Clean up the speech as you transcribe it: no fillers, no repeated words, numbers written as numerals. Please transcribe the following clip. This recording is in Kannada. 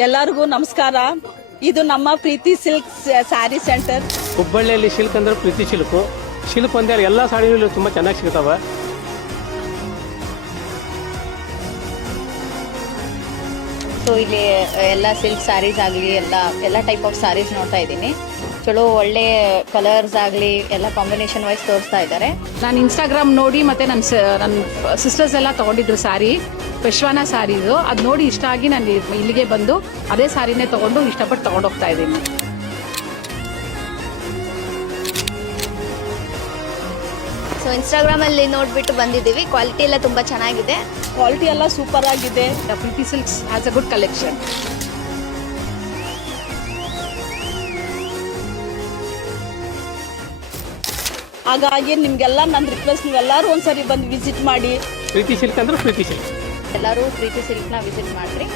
ಎಲ್ಲರಿಗೂ ನಮಸ್ಕಾರ. ಇದು ನಮ್ಮ ಪ್ರೀತಿ ಸಿಲ್ಕ್ ಸ್ಯಾರಿ ಸೆಂಟರ್. ಹುಬ್ಬಳ್ಳಿಯಲ್ಲಿ ಸಿಲ್ಕ್ ಅಂದ್ರೆ ಪ್ರೀತಿ ಸಿಲ್ಕು. ಸಿಲ್ಕ್ ಒಂದೇ ಎಲ್ಲ ಸಾಡಿಗಳು ತುಂಬಾ ಚೆನ್ನಾಗಿ ಸಿಗ್ತಾವ. ಸೊ ಇಲ್ಲಿ ಎಲ್ಲ ಸಿಲ್ಕ್ ಸ್ಯಾರೀಸ್ ಆಗಲಿ ಎಲ್ಲ ಟೈಪ್ ಆಫ್ ಸ್ಯಾರೀಸ್ ನೋಡ್ತಾ ಇದ್ದೀನಿ. ಚಲೋ ಒಳ್ಳೆ ಕಲರ್ಸ್ ಆಗಲಿ ಎಲ್ಲ ಕಾಂಬಿನೇಷನ್ ವೈಸ್ ತೋರಿಸ್ತಾ ಇದ್ದಾರೆ. ನಾನು ಇನ್ಸ್ಟಾಗ್ರಾಮ್ ನೋಡಿ ಮತ್ತೆ ನನ್ನ ಸಿಸ್ಟರ್ಸ್ ಎಲ್ಲ ತೊಗೊಂಡಿದ್ರು ಸ್ಯಾರಿ, ಪೆಶ್ವಾನ ಸ್ಯಾರೀಸು. ಅದು ನೋಡಿ ಇಷ್ಟ ಆಗಿ ನಾನು ಇಲ್ಲಿಗೆ ಬಂದು ಅದೇ ಸ್ಯಾರಿನೇ ತೊಗೊಂಡು ಇಷ್ಟಪಟ್ಟು ತೊಗೊಂಡೋಗ್ತಾ ಇದ್ದೀನಿ. ಸೊ ಇನ್ಸ್ಟಾಗ್ರಾಮಲ್ಲಿ ನೋಡಿಬಿಟ್ಟು ಬಂದಿದ್ದೀವಿ. ಕ್ವಾಲಿಟಿ ಎಲ್ಲ ತುಂಬ ಚೆನ್ನಾಗಿದೆ. ಕ್ವಾಲಿಟಿ ಎಲ್ಲ ಸೂಪರ್ ಆಗಿದೆ. Preethi Silks has a good collection. ಹಾಗಾಗಿ ನಿಮ್ಗೆಲ್ಲ ನನ್ನ ರಿಕ್ವೆಸ್ಟ್, ನೀವೆಲ್ಲರೂ ಒಂದ್ಸರಿ ಬಂದು ವಿಸಿಟ್ ಮಾಡಿ. ಪ್ರೀತಿ ಸಿಲ್ಕ್ ಅಂದ್ರೆ ಪ್ರೀತಿ ಸಿಲ್ಕ್. ಎಲ್ಲರೂ ಪ್ರೀತಿ ಸಿಲ್ಕ್ನ ವಿಸಿಟ್ ಮಾಡಿರಿ.